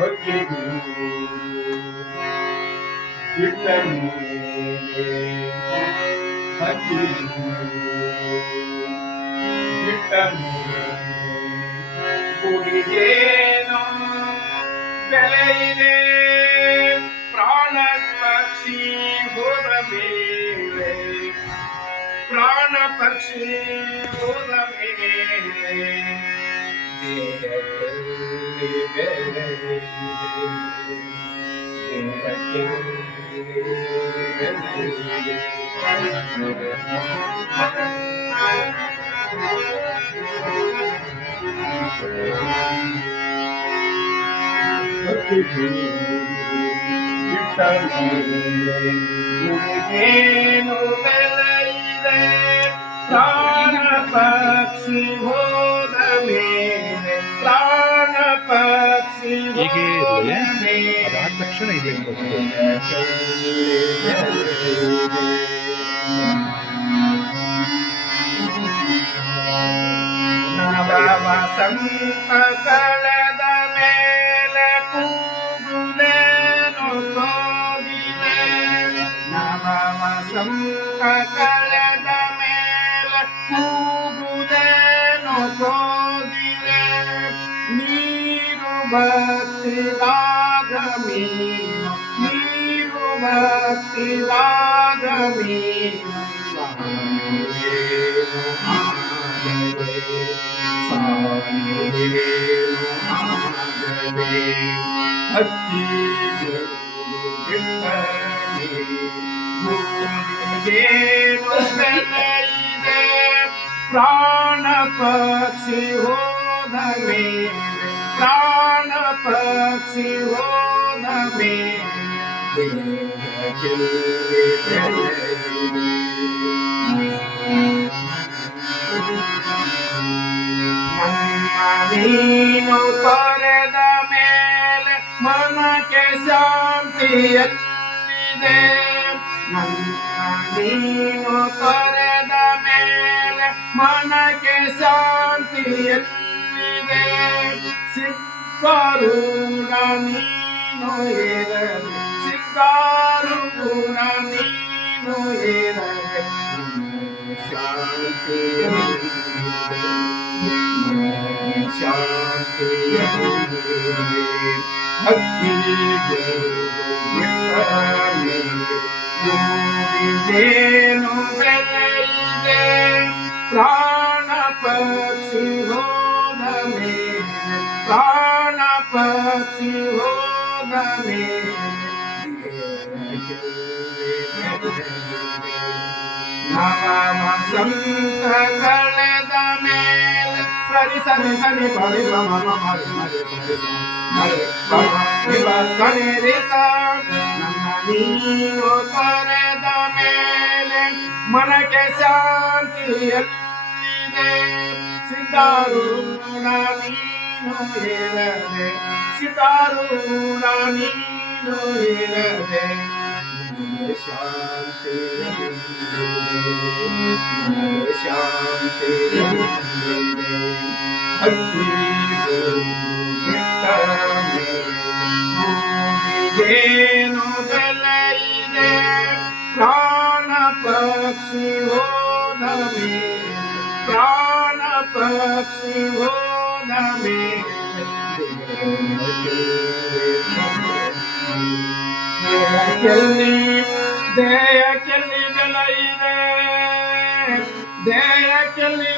ಹೊತ್ತಿಗೂ ಬಿಟ್ಟ ಮೇಲೆ ಹತ್ತಿಗೂ ಬಿಟ್ಟ ಮೇಲೆ ಗುಡಿಗೇನೋ ಬೆಲೆ ಇದೆ ಪ್ರಾಣ ಪಕ್ಷಿ ಹೋದ ಮೇಲೆ ಪ್ರಾಣ ಪಕ್ಷಿ ಹೋದ ಮೇಲೆ ದೇಹದಲ್ಲಿ ಬೆಲೆ ಏನು ಬೆಲೆ ಇದೆ ಪ್ರಾಣ ಪಕ್ಷಿ ಹೋದ ಮೇಲೆ ಪ್ರಾಣ ಪಕ್ಷಿ ಹೀಗೆ ಅದಾದ ತಕ್ಷಣ ಇದೆ ವಸಂತ ಕಳೆದ ಮೇಲೆ ಕೂಗುಲೇನು ಕೋಗಿಲೆ ನವ ವಸಂತ ಕಳೆದ ಮೇಲೆ ಕೂಗುದೇನು ಕೋಗಿಲೆ ನೀರು ಭಕ್ತಿವಾದ ಮೀನು ನೀರು ಭಕ್ತಿವಾದ ಮೀನು ಸಾಯುವುದೇನು ಹತ್ತಿಗೂ ಏನು ಬೆಲೆ ಇದೆ ಪ್ರಾಣ ಪಕ್ಷಿ ಹೋದ ಮೇಲೆ ಪ್ರಾಣ ಪಕ್ಷಿ ಹೋದ ಮೇಲೆ ನೀನು ತೊರೆದ ಮೇಲೆ ಮನಕ್ಕೆ ಶಾಂತಿಯಲ್ಲಿದೆ ನೀನು ತೊರೆದ ಮೇಲೆ ಮನಕ್ಕೆ ಶಾಂತಿಯಲ್ಲಿದೆ ಸಿಕ್ಕಾರೂಢ ನೀನು ಇರದೆ ಸಿಕ್ಕಾರೂಢ ನೀನು ಇರದೆ ಏನು ಬೆಲೆ ಇದೆ ಪ್ರಾಣ ಪಕ್ಷಿ ಹೋದ ಮೇಲೆ ಪ್ರಾಣ ಪಕ್ಷಿ ಹೋದ ಮೇಲೆ ನವ ವಸಂತ ಕಳೆದ ಮೇಲೆ ಸರಿ ಸರಿ ಸರಿ ಪರಿ ಮಮ ಮರಿ ಮರಿ ಸರಿ ಸರಿ ಸರಿ ರಿ ನನ್ನ ನೀನು ತೊರೆದ ಮೇಲೆ ಮನಕ್ಕೆ ಶಾಂತಿಯಲ್ಲಿದೆ ಸಿತಾರೂಢ ನೀನು ಇರದೆ ಸಿತಾರೂಢ ನೀನು ಇರದೆ ಶಾಂತಿ ಶಾಂತಿ ಏನು ಬೆಲೆ ಇದೆ ಪ್ರಾಣ ಪಕ್ಷಿ ಹೋದ ಮೇಲೆ ಪ್ರಾಣ ಪಕ್ಷಿ ಹೋದ ಮೇಲೆ ದೇಹಕ್ಕೆಲ್ಲಿ ಬೆಲೆ ಇದೆ ದೇಹಕ್ಕೆಲ್ಲಿ